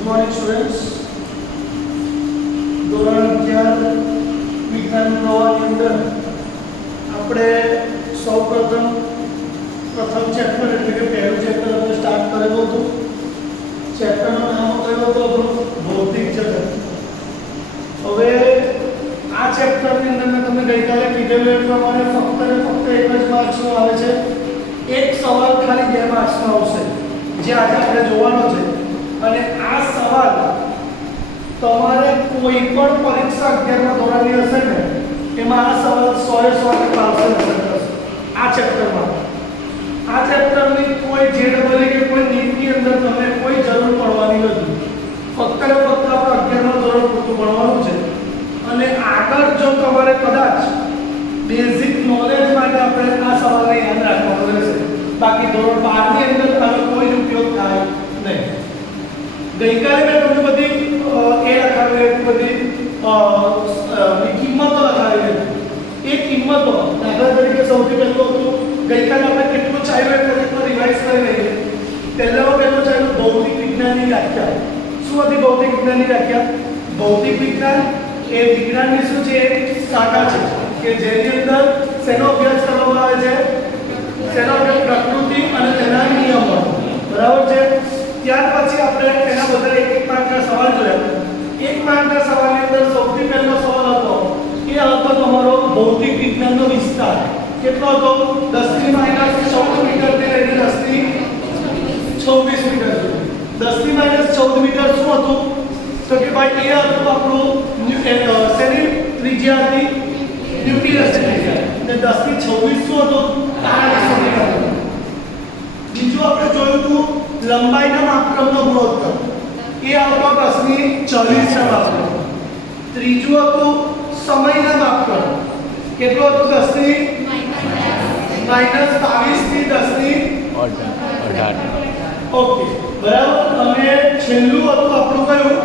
Good morning students. ધોરણ 11 વિજ્ઞાન પ્રવાહની અંદર આપણે પ્રથમ ચેપ્ટર એટલે કે પહેલું ચેપ્ટર આપણે સ્ટાર્ટ કરેલું હતું. ચેપ્ટરનું નામ કયું હતું આપણું? ભૌતિક જગત. હવે આ ચેપ્ટરની અંદર મેં તમને ગઈકાલે કીધેલું એ પ્રમાણે ફક્ત ને ફક્ત એક જ માર્ક્સનો આવે છે. એક સવાલ ખાલી 2 માર્ક્સનો આવશે જે આજે આપણે જોવાનો છે. અને આ સવાલ તમારે કોઈ પણ પરીક્ષા 11મા ધોરણની હશે ને એમાં આ સવાલ 100% આવશે આ ચેપ્ટરમાં. આ ચેપ્ટરની કોઈ JEE કે કોઈ નીટની અંદર તમને કોઈ જરૂર પડવાની નથી. ફક્ત ને ફક્ત આપણે 11મા ધોરણ પૂરતું ભણવાનું છે. અને આગળ જો તમારે કદાચ બેઝિક નોલેજ માટે આપણે આ સવાલને યાદ રાખવાનો રહેશે. બાકી ધોરણ 12 ની અંદર આનો કોઈ ઉપયોગ થાય નહીં. ગઈકાલે મેં તમને બધી એ લખાવી હતી, બધી કિંમતો લખાવી હતી. એ કિંમતો દાખલા તરીકે સૌથી પહેલું હતું ગઈકાલે આપણે કેટલું ચાલ્યું એ ફરી રિવાઇઝ કરી લઈએ. પહેલું ચાલ્યું ભૌતિક વિજ્ઞાનની વ્યાખ્યા. શું હતી ભૌતિક વિજ્ઞાનની વ્યાખ્યા? ભૌતિક વિજ્ઞાન એ વિજ્ઞાનની શું છે? એક શાખા છે કે જેની અંદર શેનો અભ્યાસ કરવામાં આવે છે? શેનો અભ્યાસ? પ્રકૃતિ અને તેના નિયમો. બરાબર છે. ત્યાર પછી આપણે એના બદલે એક માર્કના સવાલ જોયા. એક માર્કના સવાલની અંદર સૌથી પહેલો સવાલ હતો એ હતો તમારો ભૌતિક વિજ્ઞાનનો વિસ્તાર. કેટલો હતો? 10 ની -14 મીટરથી લઈને 10 ની 26 મીટર સુધી. 10 ની -14 મીટર શું હતું? તો કે ભાઈ એ હતું આપણું શેની ત્રિજ્યા હતી? ન્યુક્લિયસ ત્રિજ્યા. અને 10 ની 26 શું હતું? તારાની સંખ્યા. બીજું આપણે જોયું હતું લંબાઈના માપક્રમનો ગુણોત્તર. એ આવતો 10 ની 40 ના માપક્રમ. ત્રીજું હતું સમયના માપક્રમ. કેટલો હતો? 10 ની -22 થી 10 ની 18. ઓકે બરાબર. અને છેલ્લું હતું આપણું કયું?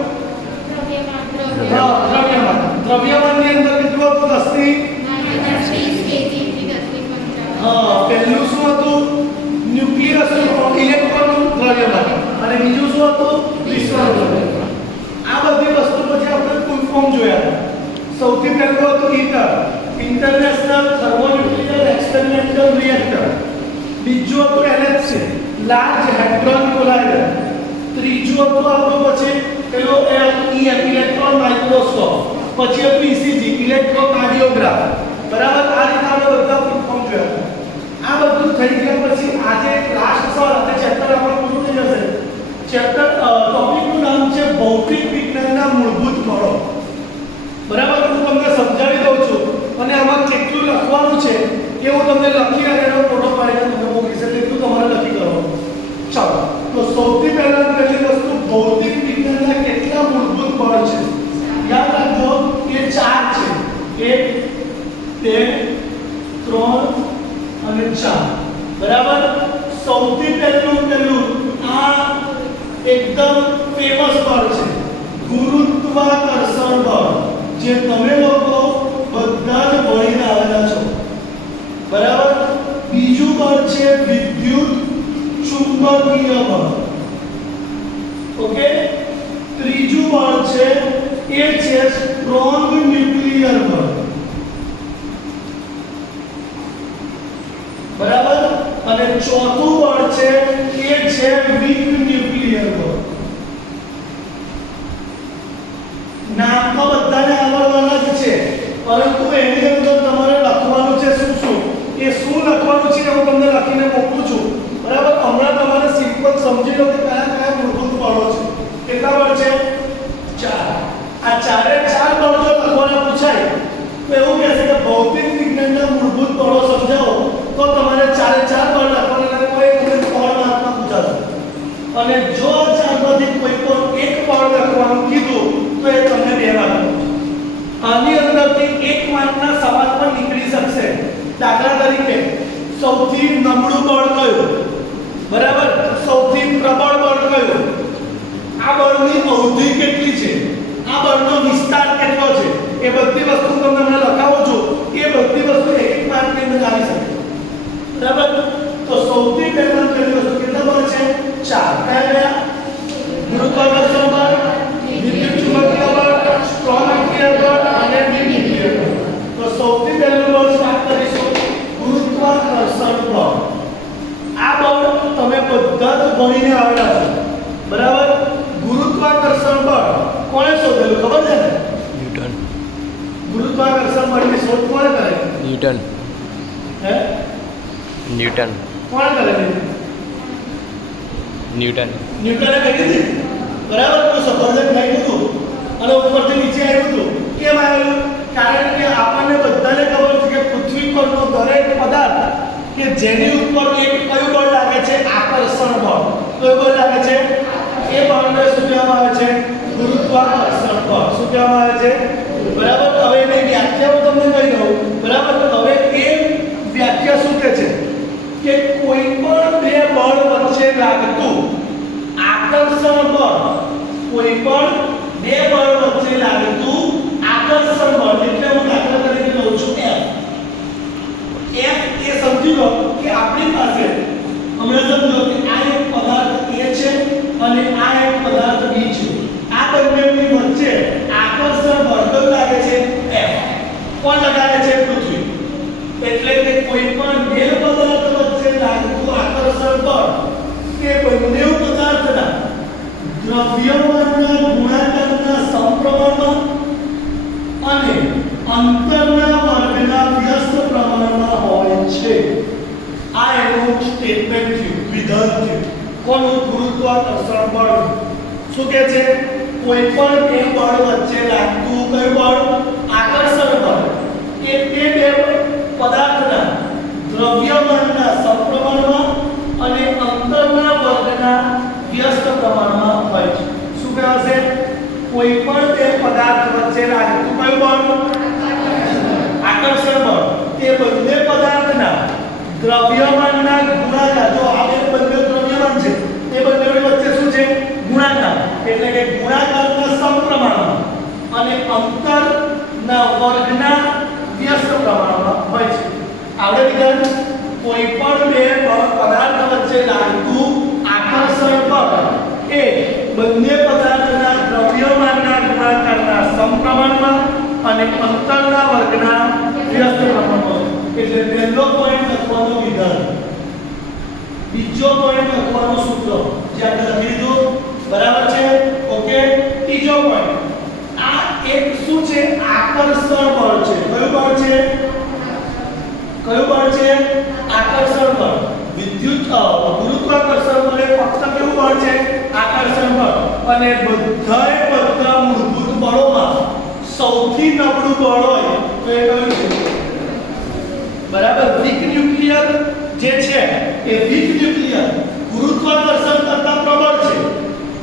દ્રવ્યમાન. દ્રવ્યમાનની અંદર કેટલું હતું? 10 ની પહેલું શું હતું? ન્યુક્લિયસ ઇલેક્ટ્રોનનું દ્રવ્યમાન. અને બીજું શું હતું? વિશ્વનું દ્રવ્યમાન. આ બધી વસ્તુ પછી આપણે ફૂલ ફોર્મ જોયા. સૌથી પહેલું હતું ITER, international thermonuclear experimental reactor. બીજું હતું LHC, લાર્જ હેડ્રોન કોલાઇડર. ત્રીજું હતું આપણું પછી પેલો EM, ઇલેક્ટ્રોન માઇક્રોસ્કોપ. પછી હતું ECG, ઇલેક્ટ્રોકાર્ડિયોગ્રાફ. બરાબર. આ રીતે આપણે બધા ફૂલ ફોર્મ જોયા. આ બધું થઈ ગયા પછી આજે લાસ્ટ સવાલ આપણે ચેપ્ટર આપણું પૂરું થઈ જશે. ચેપ્ટર ટોપિકનું નામ છે ભૌતિક વિજ્ઞાનના મૂળભૂત બળો. બરાબર. હું તમને સમજાવી દઉં છું અને આમાં કેટલું લખવાનું છે એ હું તમને લખી અને એનો ફોટો પાડીને તમને મોકલીશ. એટલું તમારે લખી કરવાનું. ચાલો તો સૌથી પહેલા પહેલી વસ્તુ ભૌતિક વિજ્ઞાનના કેટલા મૂળભૂત બળ છે યાદ રાખજો. એ 4 છે. 1 2 3 અને 4. બરાબર. સૌથી પહેલું આ એકદમ ફેમસ બળ છે ગુરુત્વાકર્ષણ બળ, જે તમે લોકો બધા જ ભણીને આવેલા છો. બરાબર. બીજું બળ છે વિદ્યુત ચુંબકીય બળ. ઓકે. ત્રીજું બળ છે એ છે સ્ટ્રોંગ ન્યુક્લિયર બળ. બરાબર. અને ચોથું બળ છે એ છે વીક ન્યુક્લિયર બળ. નામ તો બધાને આવડવાના જ છે, પરંતુ એની અંદર તમારે લખવાનું છે શું. એ શું લખવાનું છે હું તમને લખીને મોકલું છું. બરાબર. હમણાં તમારે સિમ્પલ સમજી લો કે કયા મૂળભૂત બળો છે. કેટલા બળ છે? 4. આ ચારે 4 બળો જો લખવાના પૂછાય તો એવું કહેશે કે ભૌતિક વિજ્ઞાનના મૂળભૂત બળો સમજાવો, તો તમારે ચારે 4 બળ લખવાના. કોઈ તમને 3 માર્કમાં પૂછાશે. અને જો આ 4 માંથી કોઈ પણ એક બળ લખવાનું કીધું તો એ તમને 2 માર્ક. આની અંદરથી 1 માર્કના સવાલ પણ નીકળી શકશે. દાખલા તરીકે સૌથી નબળું બળ કયું? બરાબર. સૌથી પ્રબળ બળ કયું? આ બળની અવધિ કેટલી છે? આ બળનો વિસ્તાર કેટલો છે? એ બધી વસ્તુ તમને મને લખાવો છો. એ બધી વસ્તુ 1 માર્કની અંદર આવી શકે. બરાબર. તો સૌથી પહેલી વસ્તુ કેટલા બળ છે? 4. કયા? ગુરુત્વાકર્ષણ બળ, બળની શોધ કોણે કરેલી? ન્યૂટન. હે? ન્યૂટન. કોણે કરેલી? ન્યૂટન. ન્યૂટને કરી હતી. બરાબર, તો સફરજન ખાઈ હતું અને ઉપરથી નીચે આવ્યું હતું. કેમ આવ્યું? કારણ કે આપણને બધાને ખબર છે કે પૃથ્વી પરનો દરેક પદાર્થ કે જેની ઉપર એક કયું બળ લાગે છે? આકર્ષણ બળ. કયું બળ લાગે છે? એ બળને શું કહેવામાં આવે છે? ગુરુત્વાકર્ષણ બળ. શું કહેવામાં આવે છે? બરાબર. હવે એની વ્યાખ્યા હું તમને કહી દઉં. બરાબર. હવે એ વ્યાખ્યા શું કહે છે કે કોઈ પણ બે બળ વચ્ચે લાગતું આકર્ષણ બળ, કોઈ પણ બે બળ વચ્ચે લાગતું આકર્ષણ બળ, એટલે હું દાખલા તરીકે લઉં છું F. F એ સમજી લો કે આપણી પાસે હમણાં સમજો કે આ એક પદાર્થ A છે અને આ એક પદાર્થ B છે. આ બંનેની વચ્ચે આકર્ષણ બળ કયું લાગે છે? F. કોણ લગાડે છે? પૃથ્વી. એટલે કે કોઈ પણ બે પદાર્થ વચ્ચે લાગતું આકર્ષણ બળ કે બંને પદાર્થના દ્રવ્યમાનના ગુણાકારના સમપ્રમાણમાં અને અંતરના વર્ગના વ્યસ્ત પ્રમાણમાં હોય છે. આ એનું સ્ટેટમેન્ટ થયું, વિધાન થયું. કોનું? ગુરુત્વાકર્ષણ બળ. શું કહે છે? કોઈ પણ બે બળ વચ્ચે લાગતું કયું બળ? આકર્ષણ બળ કે તે બે પદાર્થના દ્રવ્યમાનના સમપ્રમાણમાં અને અંતરના વર્ગના વ્યસ્ત પ્રમાણમાં હોય છે. શું કહેવાશે? કોઈ પણ બે પદાર્થ વચ્ચે લાગતું કયું બળ? આકર્ષણ બળ. તે બંને પદાર્થના દ્રવ્યમાનના ગુણાકાર. જો આ બે બંને દ્રવ્યમાન છે, તે બંનેની વચ્ચે શું છે? ગુણાકાર. એટલે કે ગુણાકારના સમપ્રમાણમાં અને અંતરના વર્ગના વ્યસ્ત પ્રમાણમાં હોય છે. આવડે વિધાન? કોઈ પણ બે પદાર્થ વચ્ચે લાગતું આકર્ષણ બળ એ બંને પદાર્થના દ્રવ્યમાનના ગુણાકારના સમપ્રમાણમાં અને અંતરના વર્ગના વ્યસ્ત પ્રમાણમાં. એટલે પહેલો પોઈન્ટ લખવાનો વિધાન, બીજો પોઈન્ટ લખવાનો સૂત્ર જે આપણે લખી દીધું. બરાબર છે? ઓકે. ત્રીજો પોઈન્ટ, આ એક શું છે? આકર્ષણ બળ છે. કયું બળ છે? કયું બળ છે? આકર્ષણ બળ. ગુરુત્વાકર્ષણ બળ એ ફક્ત કેવું બળ છે? આકર્ષણ બળ. અને બધા મૂળભૂત બળોમાં સૌથી નબળું બળ હોય તો એ કયું છે? બરાબર. વીક ન્યુક્લિયર જે છે એ વીક ન્યુક્લિયર ગુરુત્વાકર્ષણ કરતા પ્રબળ છે,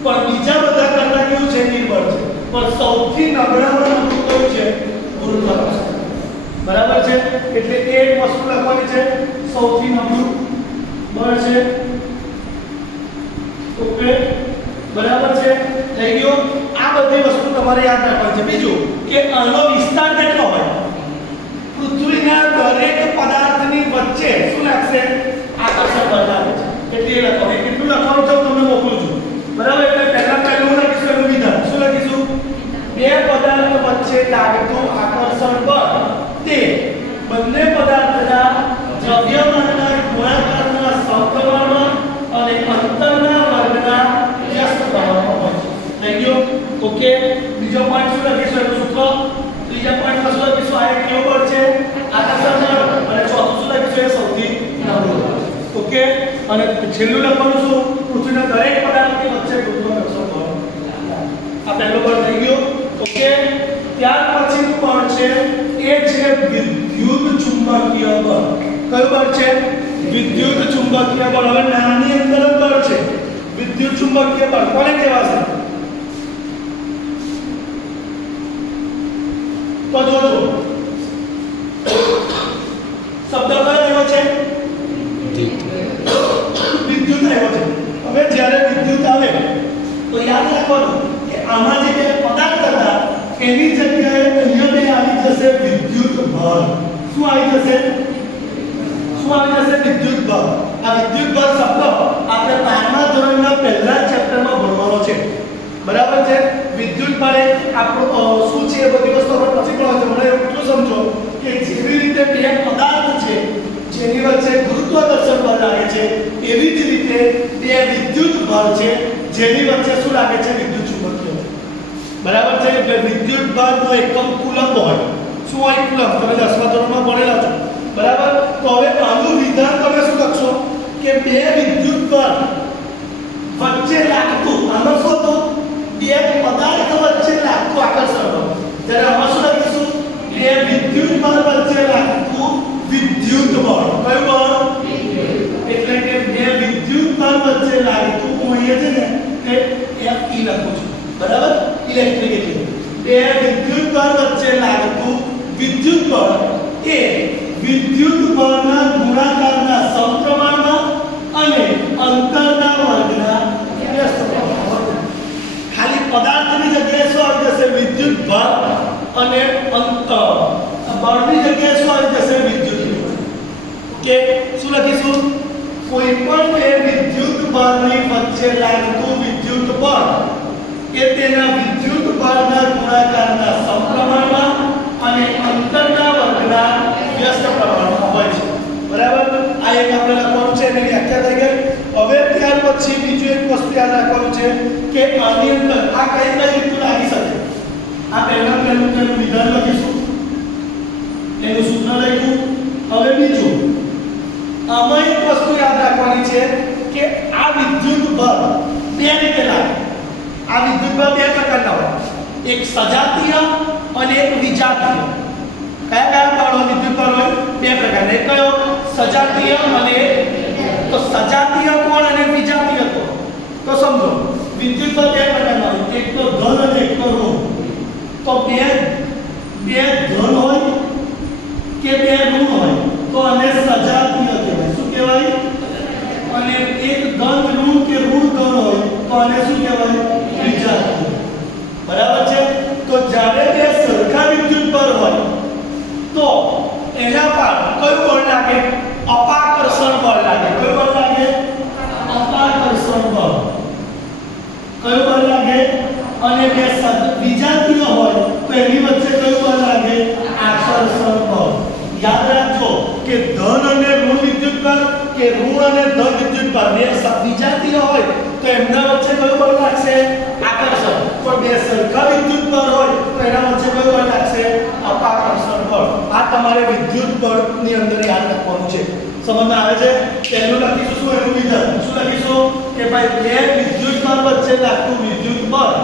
પણ બીજા બધા કરતા કેવું છે? નિર્બળ છે. પણ સૌથી નબળામાં નબળું કયું છે? ગુરુત્વાકર્ષણ. બરાબર છે? એટલે એ એક વસ્તુ લખવાની છે, સૌથી નબળું બળ છે. ઓકે. બરાબર છે? થઈ ગયો. આ બધી વસ્તુ તમારે યાદ રાખવાની છે. બીજું કે આનો વિસ્તાર કેટલો હોય? પૃથ્વીના દરેક પદાર્થની વચ્ચે શું લાગશે? આકર્ષણ બળ લાગે છે. એટલે એ લખો. કેટલું લખવાનું છે તમને મોકલું છું. બરાબર. એટલે પહેલું લખીશું એનું વિધાન. શું લખીશું? બે પદાર્થ વચ્ચે લાગતું આકર્ષણ બળ તે બંને પદાર્થના દ્રવ્યમાનના ગુણાકારના સમપ્રમાણમાં અને અંતરના વર્ગના વ્યસ્ત પ્રમાણમાં હોય છે. થઈ ગયો? ઓકે. બીજો પોઈન્ટ શું લખીશું? એનું સૂત્ર. ત્રીજા પોઈન્ટમાં શું લખીશું? આ એક કેવું બળ છે? આકર્ષણ બળ. અને ચોથું શું લખીશું? એ સૌથી નબળું બળ. ઓકે. અને છેલ્લું લખવાનું શું? પૃથ્વીના દરેક પદાર્થની વચ્ચે ગુરુત્વાકર્ષણ બળ. આ પહેલો બળ થઈ ગયો. ઓકે. ત્યાર પછીનું બળ છે એ છે વિદ્યુત ચુંબકીય બળ. કયું બળ છે? વિદ્યુત ચુંબકીય બળ. હવે નાની અંદર જ બળ છે. વિદ્યુત ચુંબકીય બળ કોને કહેવાશે? તો જોજો શબ્દ કયો આવ્યો છે? વિદ્યુત આવ્યો છે. હવે જ્યારે વિદ્યુત આવે તો યાદ રાખવાનું કે આમાં જે બે પદાર્થ હતા એની જગ્યાએ અહીંયા બે આવી જશે વિદ્યુત ભાર. શું આવી જશે? શું આવી જશે? વિદ્યુત ભાર. આ વિદ્યુત ભાર શબ્દ આપણે 12મા ધોરણના પહેલા ચેપ્ટરમાં ભણવાનો છે. બરાબર છે? વિદ્યુત ભાર આપણો શું છે એ બધી વસ્તુ આપણે પછી ભણવાનું છે. મને એટલું સમજો કે જેવી રીતે બે પદાર્થ છે જેની વચ્ચે ગુરુત્વાકર્ષણ બળ લાગે છે, એવી જ રીતે બે વિદ્યુત ભાર છે જેની વચ્ચે શું લાગે છે? વિદ્યુત ચુંબકીય. બરાબર છે? એટલે વિદ્યુત ભારનો એકમ કુલંબ હોય. શું હોય કુલમ, તમે 10મા ધોરણમાં ભણેલા છો બરાબર. તો હવે આનું વિધાન તમે શું લખશો કે બે વિદ્યુત બળ વચ્ચે લાગતું, આમાં શું હતું, બે પદાર્થ વચ્ચે લાગતું આકર્ષણ બળ. જ્યારે આમાં શું લખીશું, બે વિદ્યુત બળ વચ્ચે લાગતું વિદ્યુત બળ. કયું બળ? એટલે કે બે વિદ્યુત બળ વચ્ચે લાગતું, હું અહીંયા છે ને તે Fe લખું છું બરાબર, ઇલેક્ટ્રિસિટી. બે વિદ્યુત બળ વચ્ચે લાગતું વિદ્યુત બળ એ વિદ્યુત બળના ગુણાકારના સમપ્રમાણમાં અને અંતરના વર્ગના વ્યસ્ત પ્રમાણમાં. ખાલી પદાર્થની જગ્યાએ શું આવી જશે, વિદ્યુત બળ, અને બળની જગ્યાએ શું આવી જશે, વિદ્યુત બળ. કે શું લખીશું, કોઈ પણ બે વિદ્યુત બળની વચ્ચે લાગતું વિદ્યુત બળ એ તેના વિદ્યુત બળના ગુણાકારના સમપ્રમાણમાં અને અંતરના વર્ગના વ્યસ્ત પ્રમાણમાં હોય છે બરાબર. આ એક આપણે લખવાનું છે, એની વ્યાખ્યા થઈ ગઈ. હવે ત્યાર પછી બીજું એક વસ્તુ યાદ રાખવાનું છે કે આની અંદર આ કઈ રીતે લાગી શકે. આ પહેલું વિધાન લખીશું, એનું સૂત્ર લખ્યું. હવે બીજું આમાં એક વસ્તુ યાદ રાખવાની છે કે આ વિદ્યુત બળ બે રીતે લાગે. આ વિદ્યુત બળ બે પ્રકારના હોય, એક સજાતીય અને એક વિજાતીય. કયા બળ વિદ્યુત બળ હોય? બે પ્રકારના. એક કયો? સજાતીય અને તો સજાતીય કોણ અને વિજાતીય કોણ? તો સમજો વિદ્યુત બળ બે પ્રકારના હોય, એક તો ધન અને એક તો ઋણ. તો બે ધન હોય કે બે ઋણ હોય તો આને સજાતીય કહેવાય. શું કહેવાય? અને એક ધન ઋણ કે ઋણ ધન હોય તો આને શું કહેવાય? વિજાતીય. બરાબર છે. તો જ્યારે બે સરખા વિદ્યુત બળ હોય તો એના પર કયું બળ લાગે? અપાકર્ષણ બળ લાગે. કયું બળ લાગે? અપાકર્ષણ બળ. કયું બળ લાગે? અને બે વિજાતીય હોય તો એની વચ્ચે કયું બળ લાગે? આકર્ષણ બળ. યાદ રાખજો કે ધન અને ઋણ વિદ્યુત બળ કે ઋણ અને ધન વિદ્યુત બળ બે વિજાતીય હોય તો એમના વચ્ચે કયું બળ લાગશે? આકર્ષણ. પણ બે સરખા વિદ્યુત બળ હોય તો એના વચ્ચે કયું બળ લાગશે? અપાકર્ષણ બળ. આ તમારે વિદ્યુત બળની અંદર યાદ રાખવાનું છે. સમજમાં આવે છે? પહેલું લખીશું શું, એનું વિધાન શું લખીશું કે ભાઈ બે વિદ્યુત બળ વચ્ચે લાગતું વિદ્યુત બળ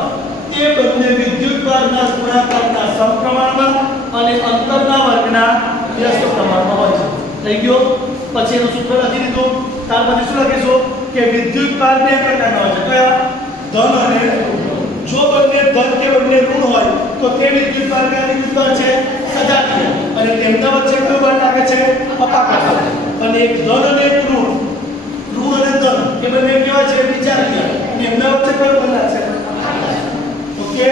તે બંને વિદ્યુત બળના ગુણાકારના સમપ્રમાણમાં અને અંતરના વર્ગના વ્યસ્ત પ્રમાણમાં હોય છે. થઈ ગયો? પછી એનું સૂત્ર લખી દીધું. ત્યાર પછી શું લખીશું કે વિદ્યુત બળ બે પ્રકારના હોય છે. કયા? ધન અને ઋણ. જો બંને ધન કે બંને ઋણ હોય તો તે વિદ્યુત બળ કયા વિદ્યુત બળ છે? સજાતીય. અને તેમના વચ્ચે કયું બળ લાગે છે? અપાકર્ષણ. અને એક ધન અને એક ઋણ અને ધન એ બંને કેવા છે? વિજાતીય. અને એમના વચ્ચે કયું બળ લાગશે? ઓકે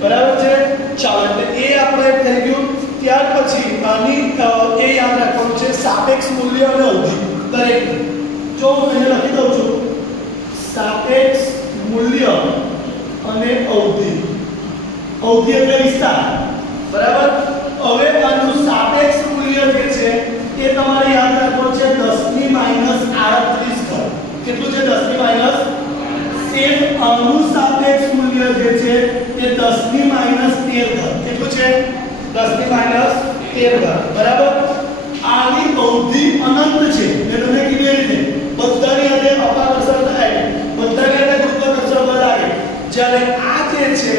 બરાબર છે. ચાલો એટલે એ આપણે થઈ ગયું. ત્યાર પછી આની એ યાદ રાખવાનું છે સાપેક્ષ મૂલ્ય અને અવધિ દરેક. જો હું અહીંયા લખી દઉં છું સાપેક્ષ મૂલ્ય અને અવધિ. અવધિ એટલે વિસ્તાર બરાબર. હવે આનું સાપેક્ષ મૂલ્ય જે છે એ તમારે યાદ રાખવાનું છે 10⁻38 ઘન. કેટલું છે? 10⁻. સેમ આનું સાપેક્ષ મૂલ્ય જે છે એ 10⁻13 ઘન. કેટલું છે? 10⁻13 ઘન બરાબર. આની અવધિ અનંત છે. મેં તમને કીધું એ રીતે બધાની અંદર અપાકર્ષણ થાય, બધાની અંદર ગુરુત્વાકર્ષણ બળ લાગે. જ્યારે આ જે છે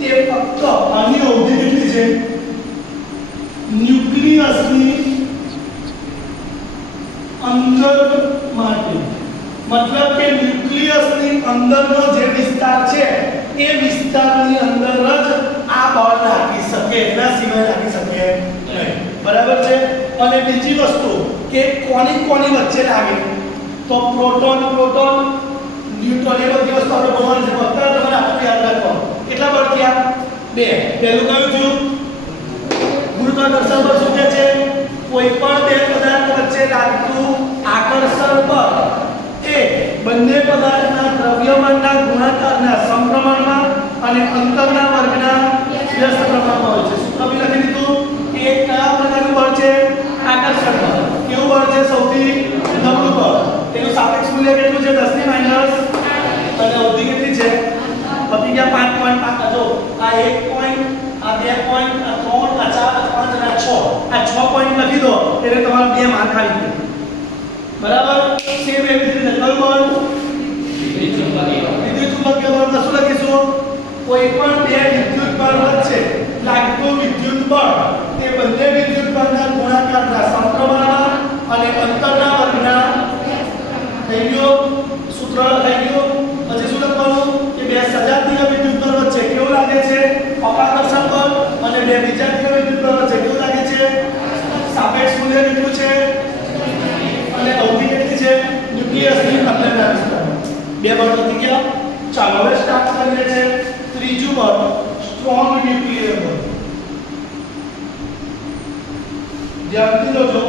તે ફક્ત આની અવધિ કેટલી છે? ન્યુક્લિયસની અંદર માટે. મતલબ કે ન્યુક્લિયસની અંદરનો જે વિસ્તાર છે એ વિસ્તારની અંદર જ આ બળ લાગી શકે, એના સિવાય લાગી શકે નહીં. બરાબર છે. અને બીજી વસ્તુ કે કોની વચ્ચે લાગે તો પ્રોટોન ન્યુટ્રોન એ બધી વસ્તુ આપણે ભણવાની છે. બધા તમારે આપણે યાદ રાખવાનું. કેટલા બળ થયા? બે. પહેલું કયું થયું? ગુરુત્વાકર્ષણ બળ. શું કહે છે? કોઈ પણ બે પદાર્થ વચ્ચે લાગતું આકર્ષણ બળ એ બંને પદાર્થના દ્રવ્યમાનના ગુણાકારના સમપ્રમાણમાં અને અંતરના વર્ગના વ્યસ્ત પ્રમાણમાં હોય છે. સૂત્ર બી લખી દીધું કે કયા પ્રકારનું બળ છે? આકર્ષણ બળ. કેવું બળ છે? સૌથી નબળું બળ. તેનું સાપેક્ષ મૂલ્ય કેટલું છે? 10⁻. અને અવધિ કેટલી છે? પતી ગયા 5.5. જો આ 1 પોઈન્ટ, આ 2 પોઈન્ટ, આ 3, આ 4, આ 5 અને આ 6 પોઈન્ટ લખી દો એટલે તમારા 2 માર્ક આવી ગયા. બરાબર. સેમ એવી જ રીતે કયું બળ? વિદ્યુત ચુંબકીય બળમાં શું લખીશું? કોઈ પણ બે વિદ્યુત બળ વચ્ચે લાગતું વિદ્યુત બળ તે બંને વિદ્યુત બળના ગુણાકારના સમપ્રમાણમાં અને અંતરના વર્ગના થઈ ગયો. સૂત્ર લખાઈ ગયું. પછી શું લખવાનું કે બે સજાતીય વિદ્યુત બળ વચ્ચે કેવું લાગે છે? અપાકર્ષણ બળ. અને બે વિજાતીય વિદ્યુત બળ વચ્ચે કેવું લાગે છે? સાપેક્ષ મૂલ્ય કેટલું છે? અને અવધિ કેટલી છે? ન્યુક્લિયસની અંદરના વિસ્તારમાં. બે બળ વધી ગયા. ચાલો હવે સ્ટાર્ટ કરીએ છે ત્રીજું બળ, સ્ટ્રોંગ ન્યુક્લિયર બળ. ધ્યાનથી જોજો.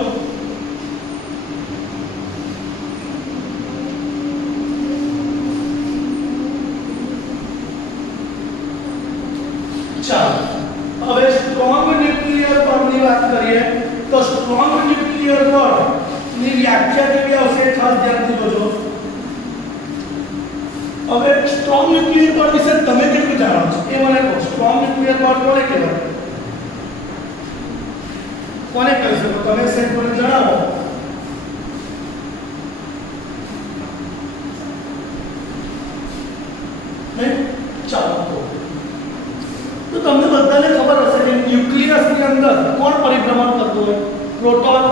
ચાલો હવે સ્ટ્રોંગ ન્યુક્લિયર બળની વાત કરીએ તો સ્ટ્રોંગ ન્યુક્લિયર બળ ની વ્યાખ્યા કેવી આવશે? ખાસ ધ્યાનથી જોજો. હવે સ્ટ્રોંગ ન્યુક્લિયર બળ વિશે તમે કેટલું જાણો છો એ મને કહો. સ્ટ્રોંગ ન્યુક્લિયર બળ કોને કહેવાય? કોને કહી શકો તમે? સેમ મને જણાવો. નહીં? ચાલો તો તમને બધાને ખબર હશે કે ન્યુક્લિયસની અંદર કોણ પરિભ્રમણ કરતું હોય? Proton,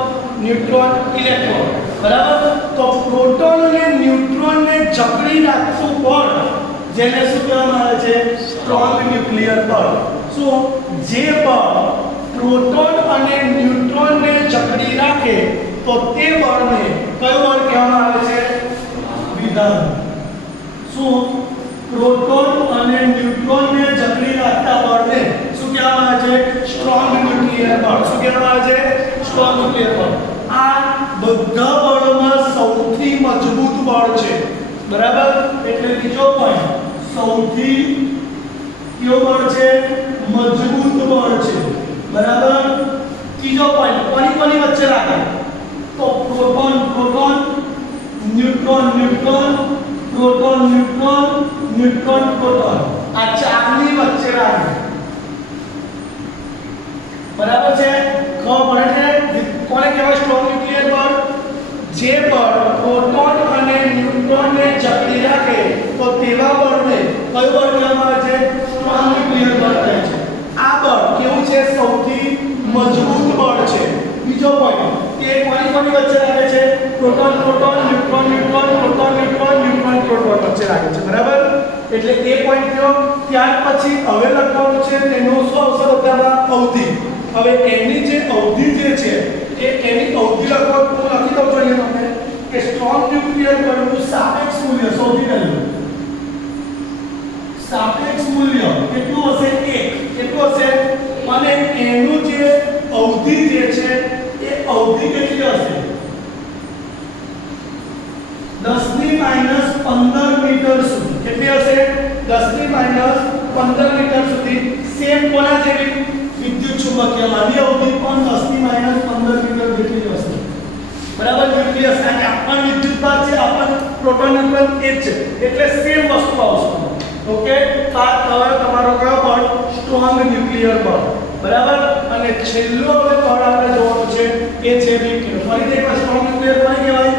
neutron, electron. બરાબર. તો પ્રોટોન અને ન્યુટ્રોનને જકડી રાખતું બળ જેને શું કહેવામાં આવે છે? સ્ટ્રોંગ ન્યુક્લિયર બળ. શું? જે બળ પ્રોટોન અને ન્યુટ્રોનને જકડી રાખે તો તે બળને કયું બળ કહેવામાં આવે છે? વિધાન. શું? પ્રોટોન અને ન્યુટ્રોનને જકડી રાખતા બળને શું કહેવામાં આવે છે? સ્ટ્રોંગ ન્યુક્લિયર બળ. શું કહેવામાં આવે છે? સ્ટ્રોંગ ન્યુક્લિયર બળ. આ બધા બળમાં સૌથી મજબૂત બળ છે. બરાબર. એટલે બીજો પોઈન્ટ સૌથી કયો બળ છે? મજબૂત બળ છે. બરાબર. ત્રીજો પોઈન્ટ કોની વચ્ચે રાખે? તો proton proton, neutron neutron, proton neutron, neutron proton. આ ચારની વચ્ચે રાખે. બરાબર છે? ખબર પડે છે કોને કહેવાય સ્ટ્રોંગ ન્યુક્લિયર બળ? જે બળ પ્રોટોન અને ન્યુટ્રોનને જકડી રાખે તો તેવા બળને કયું બળ કહેવામાં આવે છે? સ્ટ્રોંગ ન્યુક્લિયર બળ કહે છે. આ બળ કેવું છે? સૌથી મજબૂત બળ છે. બીજો પોઈન્ટ તે કોની વચ્ચે રાખે છે? Proton proton, neutron neutron, proton neutron, neutron proton વચ્ચે રાખે છે. બરાબર. એટલે એ પોઈન્ટ થયો. ત્યાર પછી હવે લખવાનું છે તેનો શું અવસર બતાવવા? અવધિ. હવે એની જે અવધિ જે છે એની અવધિ લખવા હું લખી દઉં છું અહીંયા તમને કે સ્ટ્રોંગ ન્યુક્લિયર બળનું સાપેક્ષ મૂલ્ય સૌથી પહેલું સાપેક્ષ મૂલ્ય કેટલું હશે? 1. કેટલું હશે? અને એનું જે અવધિ જે છે એ અવધિ કેટલી હશે? 10⁻15 મીટર સુધી. કેટલી હશે? 10⁻15 મીટર સુધી. સેમ કોના જેવી? વિદ્યુત ચુંબકીય આની અવધિ પણ 10⁻15 મીટર જેટલી હશે. બરાબર. ન્યુક્લિયસ કારણ કે આ પણ વિદ્યુત ભાગ છે, આ પણ પ્રોટોન ન્યુટ્રોન એ જ છે એટલે સેમ વસ્તુ આવશે. ઓકે. આ તમારો કયો બળ? સ્ટ્રોંગ ન્યુક્લિયર બળ. બરાબર. અને છેલ્લો હવે બળ આપણે જોવાનું છે એ છે વિકિરણ. ફરીથી એકવાર સ્ટ્રોંગ ન્યુક્લિયર બળ કહેવાય?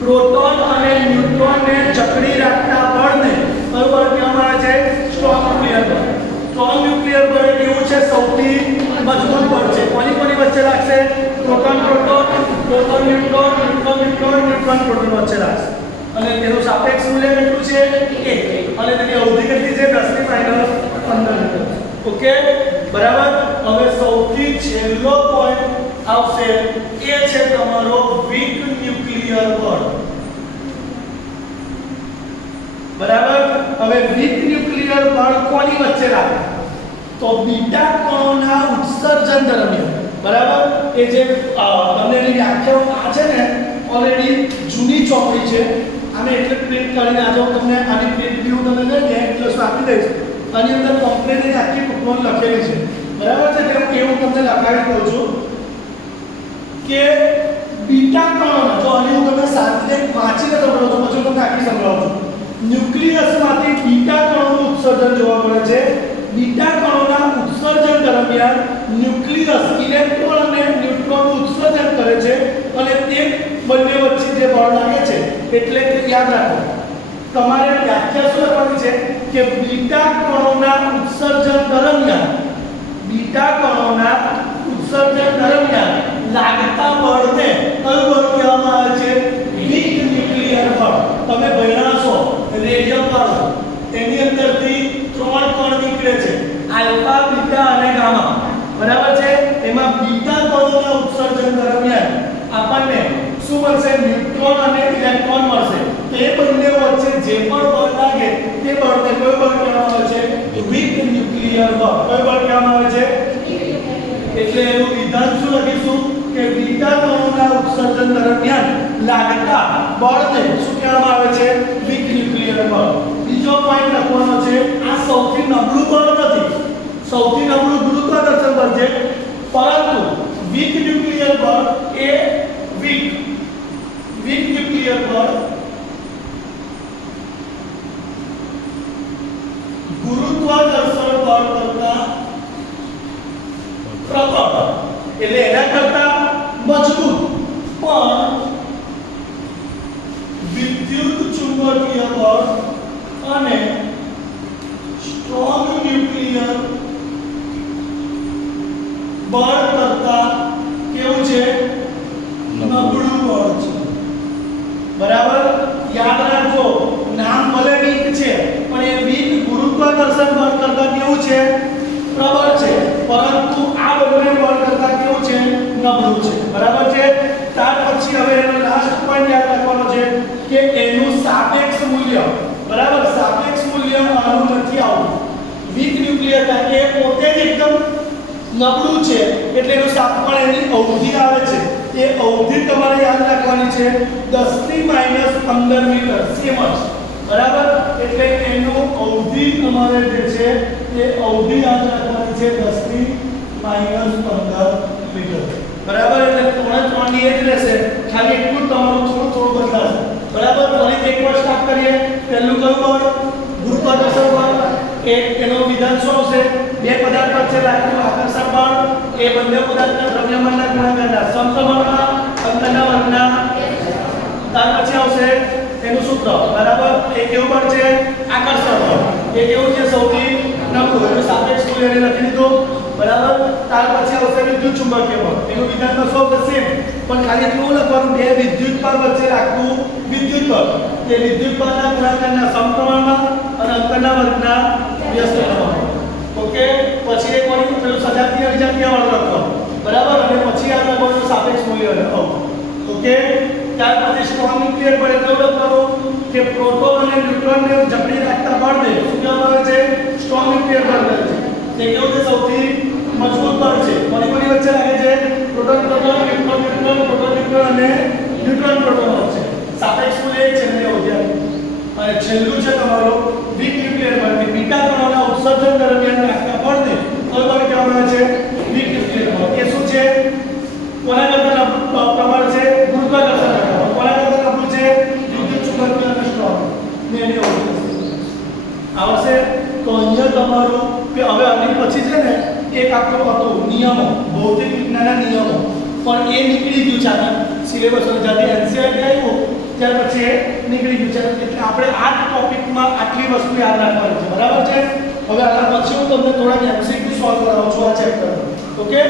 પ્રોટોન અને ન્યુટ્રોનને જકડી રાખતા બળને કયું બળ કહેવામાં આવે છે? સ્ટ્રોંગ ન્યુક્લિયર બળ. સ્ટ્રોંગ ન્યુક્લિયર બળ કેવું છે? સૌથી મજબૂત બળ છે. કોની વચ્ચે રાખશે? Proton proton, proton neutron, neutron neutron, neutron proton વચ્ચે રાખશે. અને તેનું સાપેક્ષ મૂલ્ય કેટલું છે? 1. અને તેની અવધિ કેટલી છે? 10⁻15 મીટર. ઓકે. બરાબર. હવે સૌથી છેલ્લો પોઈન્ટ આવશે એ છે તમારો વીક ન્યુક્લિયર બળ. બરાબર. હવે વીક ન્યુક્લિયર બળ કોની વચ્ચે રાખે? તો બીટા કણોના ઉત્સર્જન દરમિયાન. બરાબર. એ જે તમને એની વ્યાખ્યાઓ આ છે ને ઓલરેડી જૂની ચોપડી છે. આને એટલે પ્રિન્ટ કરીને આજે હું તમને આની પ્રિન્ટ વ્યૂ તમને બે દિવસ આપી દઈશ. આની અંદર કમ્પ્લેટ એની આખી ટૂંકમાં લખેલી છે. બરાબર છે? તેમ કેવું તમને લખાવી દઉં છું કે બીટા કણોના જો આને હું તમને સાથે વાંચીને સમજાવું છું પછી તમને આખી સમજાવું છું. ન્યુક્લિયસમાંથી બીટા કણોનું ઉત્સર્જન જોવા મળે છે. બીટા કણોના ઉત્સર્જન દરમિયાન ન્યુક્લિયસ ન્યુક્લિયસ ઇલેક્ટ્રોન અને ન્યુટ્રોનનું ઉત્સર્જન કરે છે અને તે બંને વચ્ચે જે બળ લાગે છે એટલે કે યાદ રાખો તમારે વ્યાખ્યા શું લખવાની છે કે બીટા કણોના ઉત્સર્જન દરમિયાન લાગતા બળને કયું બળ કહેવામાં આવે છે વીક ન્યુક્લિયર બળ તમે ભણ્યા છો રેડિયમ બળ તેની અંદરથી 3 કણ નીકળે છે આલ્ફા બીટા અને ગામા બરાબર છે એમાં બીટા કણોના ઉત્સર્જન દરમિયાન આપણને શું મળશે ન્યુટ્રોન અને ઇલેક્ટ્રોન મળશે તે બંને વચ્ચે જે પણ બળ લાગે તે બળને કયું બળ કહેવામાં આવે છે વીક ન્યુક્લિયર બળ કયું બળ કહેવામાં આવે છે એટલે એનું વિધાન શું લખીશું કે બીટા કણોના ઉત્સર્જન દરમિયાન લાગતા બળને શું કહેવામાં આવે છે વીક ન્યુક્લિયર બળ બીજો પોઈન્ટ લખવાનો છે આ સૌથી નબળું બળ નથી સૌથી નબળું ગુરુત્વાકર્ષણ બળ છે પરંતુ વીક ન્યુક્લિયર બળ એ વીક ન્યુક્લિયર બળ ગુરુત્વાકર્ષણ બળ કરતા પ્રબળ એટલે એના કરતા મજબૂત પણ વિદ્યુત ચુંબકીય બળ અને સ્ટ્રોંગ ન્યુક્લિયર બળ કરતા કેવું છે નબળું બળ છે બરાબર યાદ રાખજો નામ ભલે વીક છે પણ એ વીક ગુરુત્વાકર્ષણ બળ કરતા કેવું છે પ્રબળ છે પરંતુ આ બંને બળ કરતા કેવું છે નબળું છે બરાબર છે ત્યાર પછી હવે એનો લાસ્ટ પોઈન્ટ યાદ રાખવાનો છે કે એનું સાપેક્ષ મૂલ્ય બરાબર સાપેક્ષ મૂલ્ય આનું નથી આવતું વીક ન્યુક્લિયર કે પોતે જ એકદમ નબળું છે એટલે એનું પણ એની અવધિ આવે છે એ અવધિ તમારે યાદ રાખવાની છે 10⁻15 મીટર સેમ જ બરાબર એટલે એનું અવધિ તમારે જે છે એ અવધિ યાદ રાખવાની છે 10⁻15 મીટર બરાબર એટલે 3 ની એ જ રહેશે ખાલી એટલું તમારું થોડું બદલાશે બરાબર ફરીથી એકવાર સ્ટાર્ટ કરીએ પહેલું કયું બળ ગુરુત્વાકર્ષણ બળ એનો વિધાન શું આવશે બે પદાર્થ વચ્ચે લાગતું આકર્ષણ બળ એ બંને પદાર્થના દ્રવ્યમાનના ગુણાકારના સમપ્રમાણમાં અંતરના વર્ગના ત્યાર પછી આવશે એનું સૂત્ર બરાબર એ કેવું બળ છે આકર્ષણ બળ એ કેવું છે સૌથી નબળું એનું સાપેક્ષ મૂલ્ય લખી દીધું બરાબર ત્યાર પછી આવશે વિદ્યુત ચુંબકીય બળ એનું વિધાન તો શું સેમ પણ ખાલી એટલું લખવાનું બે વિદ્યુત બળ વચ્ચે લાગતું વિદ્યુત બળ એ વિદ્યુત બળના ગુણાકારના સમપ્રમાણમાં અને અંતરના વર્ગના વ્યસ્ત પ્રમાણમાં ઓકે પછી એક વાર પેલું સજાતીય વિજાતીય વાળું લખવાનું બરાબર અને પછી આપણે બળનું સાપેક્ષ મૂલ્ય લખવાનું ઓકે ત્યાર પછી સ્ટ્રોંગ ન્યુક્લિયર બળ એટલે લખવાનું કે પ્રોટોન અને ન્યુટ્રોનને જકડી રાખતા બળને શું કહેવામાં આવે છે સ્ટ્રોંગ ન્યુક્લિયર બળ કહે છે તે કેવું છે સૌથી મજબૂત બળ છે કોની વચ્ચે લાગે છે પ્રોટોન ન્યુટ્રોન અને ન્યુટ્રોન પ્રોટોન વચ્ચે સાપેક્ષ મૂલ્ય એક છે ને અવધિ અને છેલ્લું છે તમારું વીક ન્યુક્લિયર બળ કે બીટા કણોના ઉત્સર્જન દરમિયાન લાગતા બળને કયું બળ કહેવામાં આવે છે વીક ન્યુક્લિયર બળ એ શું છે કોના કરતા પ્રબળ છે ગુરુત્વાકર્ષણ કરતા કોના કરતા નબળું છે વિદ્યુત ચુંબકીય અને સ્ટ્રોંગ ને એની અવધિ આવશે તો અહીંયા તમારું કે હવે આની પછી છે ને એક આખું હતું નિયમો ભૌતિક વિજ્ઞાનના નિયમો પણ એ નીકળી ગયું છે આના સિલેબસમાં જ્યારે એનસીઆરટી આવ્યું ત્યાર પછી એ નીકળી ગયું છે એટલે આપણે આ ટોપિકમાં આટલી વસ્તુ યાદ રાખવાની છે બરાબર છે હવે આના પછી હું તમને થોડાક એમસીક્યુ સોલ્વ કરાવું છું આ ચેપ્ટર ઓકે